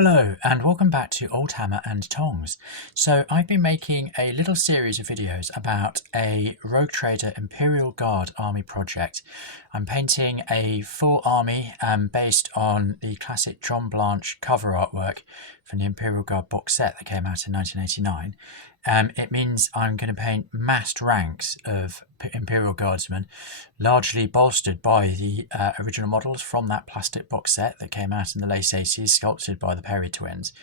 Hello and welcome back to Oldhammer and Tongs. So I've been making a little series of videos about a Rogue Trader Imperial Guard army project. I'm painting a full army based on the classic John Blanche cover artwork from the Imperial Guard box set that came out in 1989. It means I'm going to paint massed ranks of Imperial Guardsmen, largely bolstered by the original models from that plastic box set that came out in the late 80s, sculpted by the Perry twins.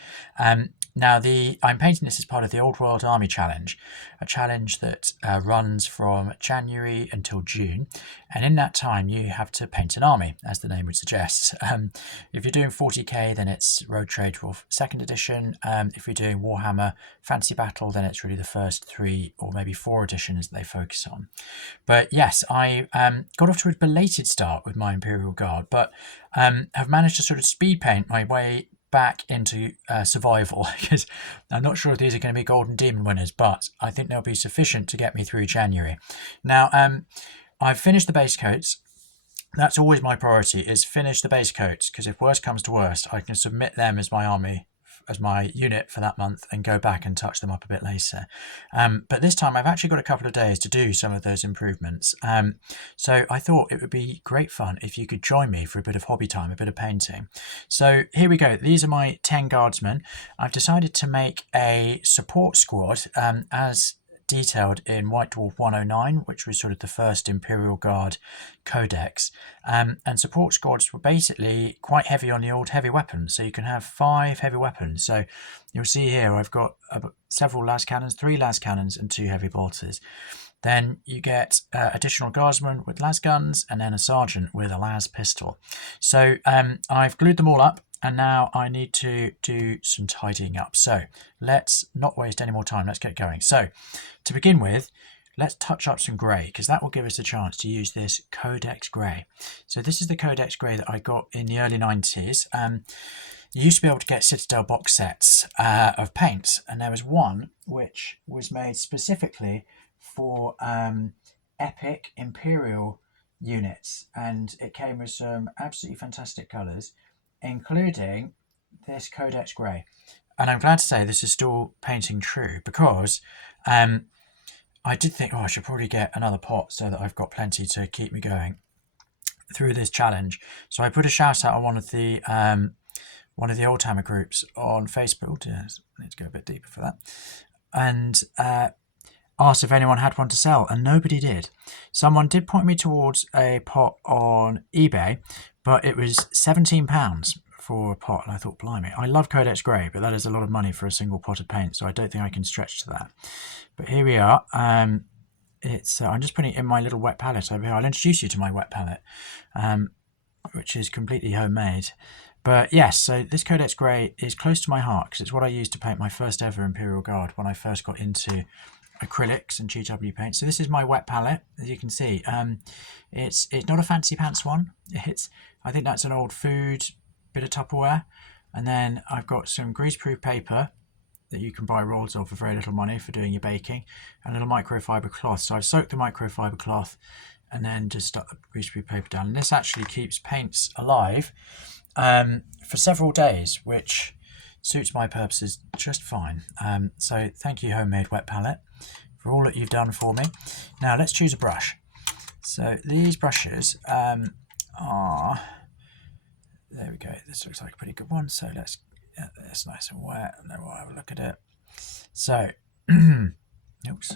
Now, I'm painting this as part of the Old World Army Challenge, a challenge that runs from January until June, and in that time you have to paint an army, as the name would suggest. If you're doing 40k, then it's Rogue Trader 2nd edition. If you're doing Warhammer Fantasy Battle, then it's really the first 3 or maybe 4 editions that they focus on. But yes, I got off to a belated start with my Imperial Guard, but have managed to sort of speed paint my way back into survival, because I'm not sure if these are going to be Golden Demon winners, but I think they'll be sufficient to get me through January. Now, I've finished the base coats. That's always my priority, is finish the base coats, because if worst comes to worst, I can submit them as my army, as my unit for that month, and go back and touch them up a bit later. But this time I've actually got a couple of days to do some of those improvements. So I thought it would be great fun if you could join me for a bit of hobby time, a bit of painting. So here we go. These are my 10 guardsmen. I've decided to make a support squad as detailed in White Dwarf 109, which was sort of the first Imperial Guard codex. And support squads were basically quite heavy on the old heavy weapons. So you can have 5 heavy weapons. So you'll see here I've got several las cannons, 3 las cannons and 2 heavy bolters. Then you get additional guardsmen with las guns, and then a sergeant with a las pistol. So I've glued them all up, and now I need to do some tidying up. So let's not waste any more time. Let's get going. So to begin with, let's touch up some grey, because that will give us a chance to use this Codex Grey. So this is the Codex Grey that I got in the early 90s. You used to be able to get Citadel box sets of paints, and there was one which was made specifically for epic Imperial units, and it came with some absolutely fantastic colours, including this Codex Grey. And I'm glad to say this is still painting true, because I did think, I should probably get another pot so that I've got plenty to keep me going through this challenge. So I put a shout out on one of the Oldhammer groups on Facebook. I need to go a bit deeper for that. And asked if anyone had one to sell, and nobody did. Someone did point me towards a pot on eBay, but it was £17 for a pot, and I thought, blimey, I love Codex Grey, but that is a lot of money for a single pot of paint, so I don't think I can stretch to that. But here we are. I'm just putting it in my little wet palette over here. I'll introduce you to my wet palette, which is completely homemade. But yes, so this Codex Grey is close to my heart, because it's what I used to paint my first ever Imperial Guard when I first got into acrylics and GW paint. So this is my wet palette, as you can see. It's not a fancy pants one. I think that's an old food bit of Tupperware, and then I've got some greaseproof paper that you can buy rolls of for very little money for doing your baking, and a little microfiber cloth. So I've soaked the microfiber cloth and then just stuck the greaseproof paper down, and this actually keeps paints alive for several days, which suits my purposes just fine. So thank you, homemade wet palette, for all that you've done for me. Now let's choose a brush. So these brushes are, there we go, this looks like a pretty good one. So let's get this nice and wet, and then we'll have a look at it. So oops,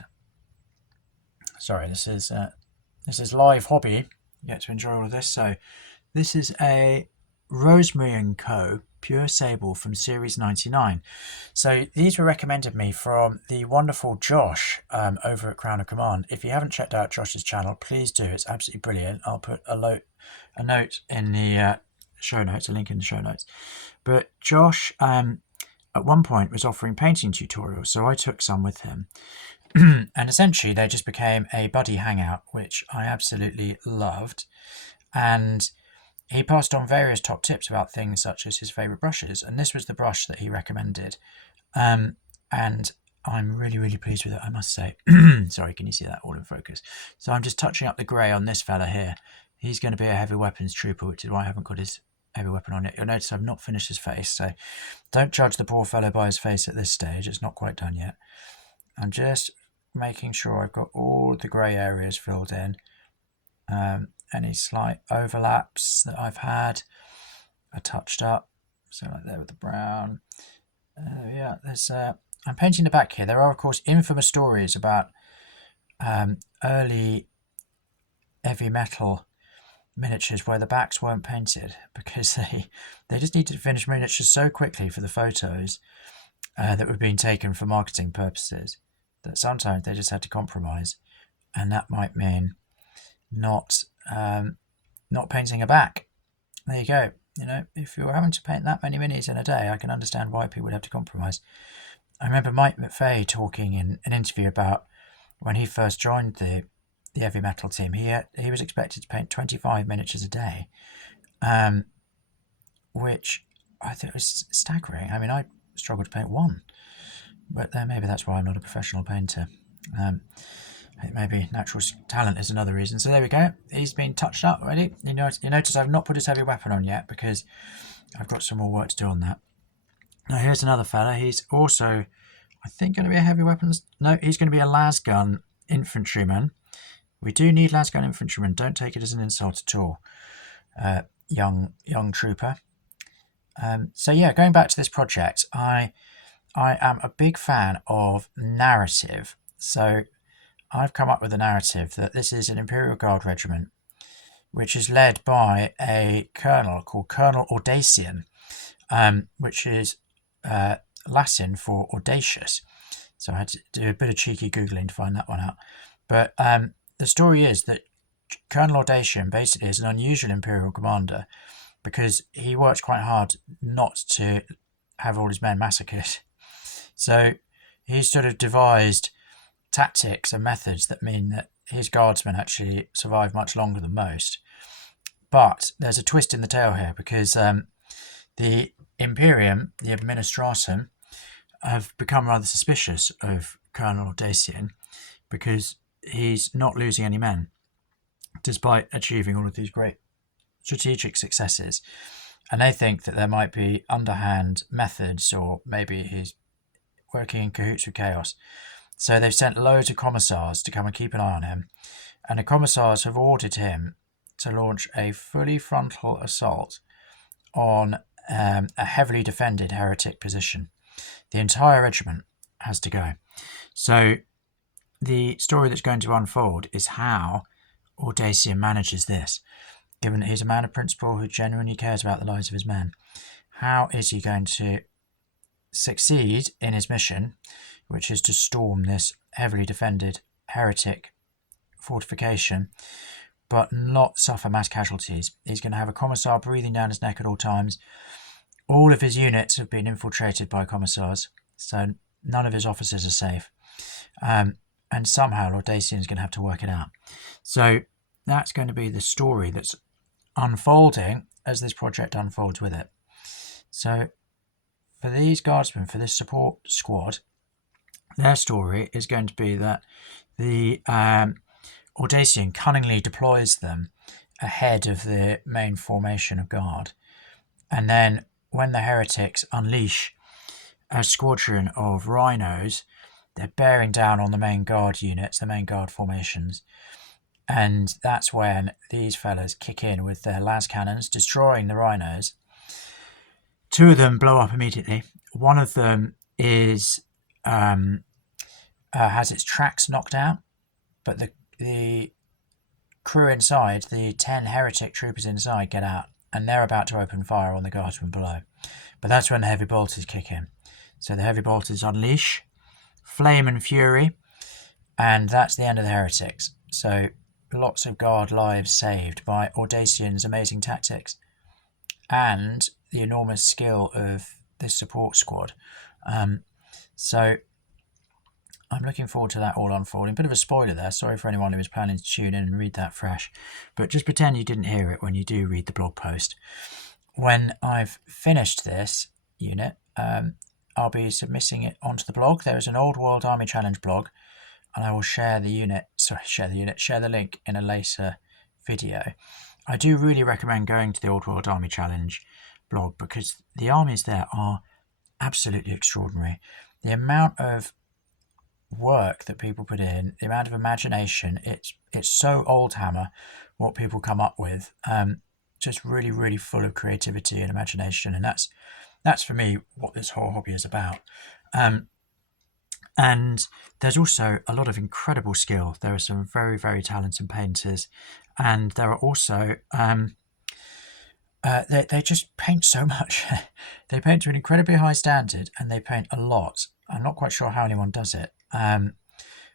sorry, this is live hobby. You get to enjoy all of this. So this is a Rosemary & Co. Pure Sable from Series 99. So these were recommended me from the wonderful Josh over at Crown of Command. If you haven't checked out Josh's channel, please do. It's absolutely brilliant. I'll put a note in the show notes, a link in the show notes. But Josh at one point was offering painting tutorials, so I took some with him. And essentially they just became a buddy hangout, which I absolutely loved. And he passed on various top tips about things such as his favourite brushes, and this was the brush that he recommended. And I'm really, really pleased with it, I must say. Sorry, can you see that all in focus? So I'm just touching up the grey on this fella here. He's going to be a heavy weapons trooper, which is why I haven't got his heavy weapon on it. You'll notice I've not finished his face, so don't judge the poor fellow by his face at this stage. It's not quite done yet. I'm just making sure I've got all the grey areas filled in. Any slight overlaps that I've had are touched up. So like there with the brown. Yeah, there's. I'm painting the back here. There are, of course, infamous stories about early heavy metal miniatures where the backs weren't painted because they just needed to finish miniatures so quickly for the photos that were being taken for marketing purposes that sometimes they just had to compromise, and that might mean not painting a back. There you go. You know, if you're having to paint that many minis in a day, I can understand why people would have to compromise. I remember Mike McVeigh talking in an interview about when he first joined the heavy metal team. He was expected to paint 25 miniatures a day, which I think was staggering. I mean, I struggled to paint one, but maybe that's why I'm not a professional painter. Maybe natural talent is another reason. So there we go. He's been touched up already. You notice I've not put his heavy weapon on yet because I've got some more work to do on that. Now here's another fella. He's also, I think, going to be a heavy weapons. No, he's going to be a lasgun infantryman. We do need lasgun infantrymen. Don't take it as an insult at all, young trooper. So yeah, going back to this project, I am a big fan of narrative. So I've come up with a narrative that this is an Imperial Guard regiment, which is led by a colonel called Colonel Audacian, which is Latin for audacious. So I had to do a bit of cheeky Googling to find that one out. But the story is that Colonel Audacian basically is an unusual Imperial commander because he worked quite hard not to have all his men massacred. So he sort of devised tactics and methods that mean that his guardsmen actually survive much longer than most. But there's a twist in the tale here because the Imperium, the Administratum, have become rather suspicious of Colonel Audacian because he's not losing any men despite achieving all of these great strategic successes. And they think that there might be underhand methods, or maybe he's working in cahoots with chaos. So they've sent loads of commissars to come and keep an eye on him. And the commissars have ordered him to launch a fully frontal assault on a heavily defended heretic position. The entire regiment has to go. So the story that's going to unfold is how Audacian manages this. Given that he's a man of principle who genuinely cares about the lives of his men, how is he going to succeed in his mission, which is to storm this heavily defended heretic fortification, but not suffer mass casualties? He's going to have a commissar breathing down his neck at all times. All of his units have been infiltrated by commissars, so none of his officers are safe. And somehow Audacian is going to have to work it out. So that's going to be the story that's unfolding as this project unfolds with it. So for these guardsmen, for this support squad, their story is going to be that the Audacian cunningly deploys them ahead of the main formation of guard. And then when the heretics unleash a squadron of rhinos, they're bearing down on the main guard units, the main guard formations. And that's when these fellas kick in with their las cannons, destroying the rhinos. Two of them blow up immediately. One of them is has its tracks knocked out, but the crew inside, the 10 heretic troopers inside, get out, and they're about to open fire on the guardsmen below. But that's when the heavy bolters kick in. So the heavy bolters unleash flame and fury, and that's the end of the heretics. So lots of guard lives saved by Audacian's amazing tactics and the enormous skill of this support squad. So I'm looking forward to that all unfolding. Bit of a spoiler there. Sorry for anyone who was planning to tune in and read that fresh. But just pretend you didn't hear it when you do read the blog post. When I've finished this unit, I'll be submitting it onto the blog. There is an Old World Army Challenge blog, and I will share the link in a later video. I do really recommend going to the Old World Army Challenge blog, because the armies there are absolutely extraordinary. The amount of work that people put in, the amount of imagination, it's so Oldhammer what people come up with. Just really, really full of creativity and imagination, and that's for me what this whole hobby is about. And there's also a lot of incredible skill. There are some very, very talented painters, and there are also they just paint so much. They paint to an incredibly high standard, and they paint a lot. I'm not quite sure how anyone does it,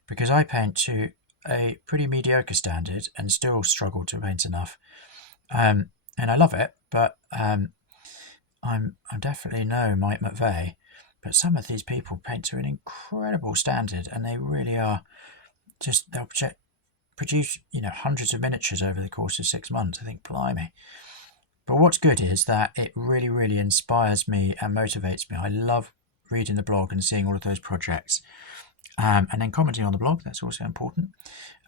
because I paint to a pretty mediocre standard and still struggle to paint enough. And I love it, but I'm definitely no Mike McVeigh. But some of these people paint to an incredible standard, and they really are just, they'll produce, hundreds of miniatures over the course of 6 months. I think, blimey. But what's good is that it really, really inspires me and motivates me. I love reading the blog and seeing all of those projects, and then commenting on the blog. That's also important.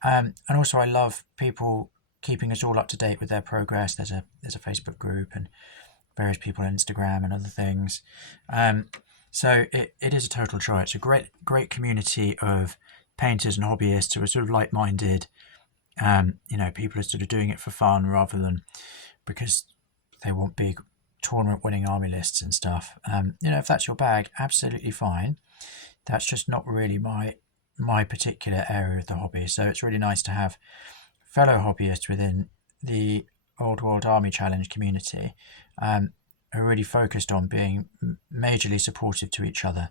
And also I love people keeping us all up to date with their progress. There's a Facebook group and various people on Instagram and other things. So it is a total joy. It's a great community of painters and hobbyists who are sort of like-minded. People are sort of doing it for fun rather than because they want big tournament-winning army lists and stuff. If that's your bag, absolutely fine. That's just not really my particular area of the hobby. So it's really nice to have fellow hobbyists within the Old World Army Challenge community, are really focused on being majorly supportive to each other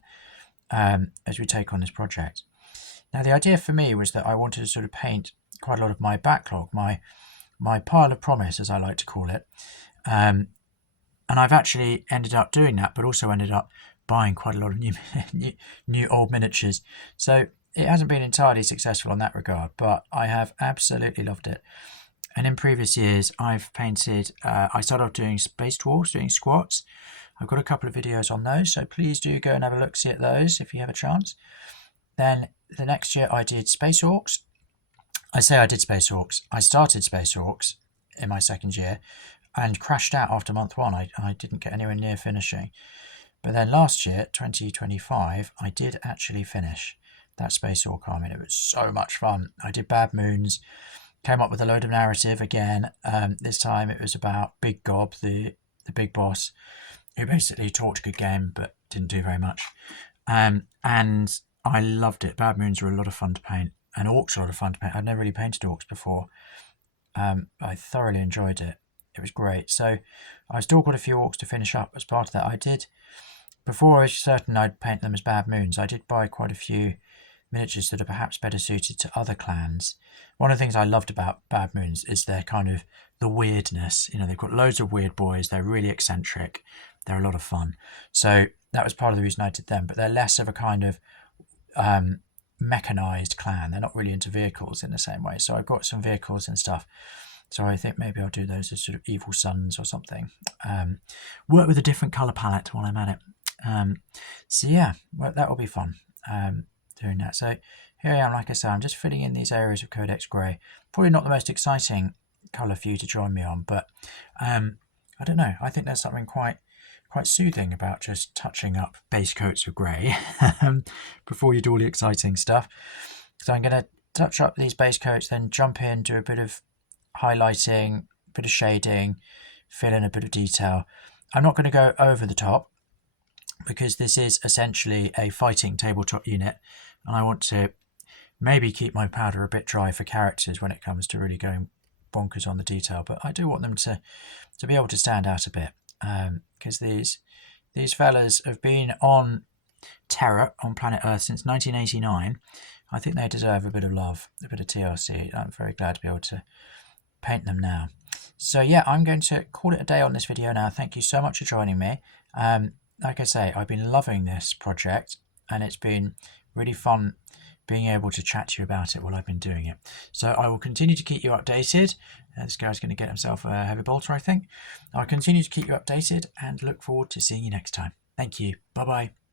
as we take on this project. Now, the idea for me was that I wanted to sort of paint quite a lot of my backlog, my pile of promise, as I like to call it. And I've actually ended up doing that, but also ended up buying quite a lot of new old miniatures. So it hasn't been entirely successful in that regard, but I have absolutely loved it. And in previous years, I've painted, I started off doing Space Dwarfs, doing squats. I've got a couple of videos on those, so please do go and have a look-see at those if you have a chance. Then the next year I did Space Orcs. I say I did Space Orcs. I started Space Orcs in my second year and crashed out after month one. I didn't get anywhere near finishing. But then last year, 2025, I did actually finish that Space Orc army. It was so much fun. I did Bad Moons. Came up with a load of narrative again. This time it was about Big Gob, the big boss, who basically talked a good game but didn't do very much. And I loved it. Bad Moons were a lot of fun to paint, and Orcs are a lot of fun to paint. I'd never really painted Orcs before. I thoroughly enjoyed it. It was great. So I still got a few Orcs to finish up as part of that. I did, before I was certain I'd paint them as Bad Moons, I did buy quite a few miniatures that are perhaps better suited to other clans. One of the things I loved about Bad Moons is their kind of the weirdness. They've got loads of weird boys. They're really eccentric. They're a lot of fun. So that was part of the reason I did them. But they're less of a kind of mechanized clan. They're not really into vehicles in the same way. So I've got some vehicles and stuff. So I think maybe I'll do those as sort of evil sons or something. Work with a different colour palette while I'm at it. So yeah, well, that will be fun. Doing that. So here I am, like I say, I'm just filling in these areas of Codex Grey. Probably not the most exciting colour for you to join me on, but I don't know. I think there's something quite soothing about just touching up base coats of grey before you do all the exciting stuff. So I'm going to touch up these base coats, then jump in, do a bit of highlighting, a bit of shading, fill in a bit of detail. I'm not going to go over the top, because this is essentially a fighting tabletop unit, and I want to maybe keep my powder a bit dry for characters when it comes to really going bonkers on the detail. But I do want them to be able to stand out a bit, because these fellas have been on Terra on planet Earth since 1989. I think they deserve a bit of love, a bit of TLC. I'm very glad to be able to paint them now. So yeah, I'm going to call it a day on this video now. Thank you so much for joining me. Like I say, I've been loving this project, and it's been really fun being able to chat to you about it while I've been doing it. So I will continue to keep you updated. This guy's going to get himself a heavy bolter, I think. I'll continue to keep you updated and look forward to seeing you next time. Thank you. Bye-bye.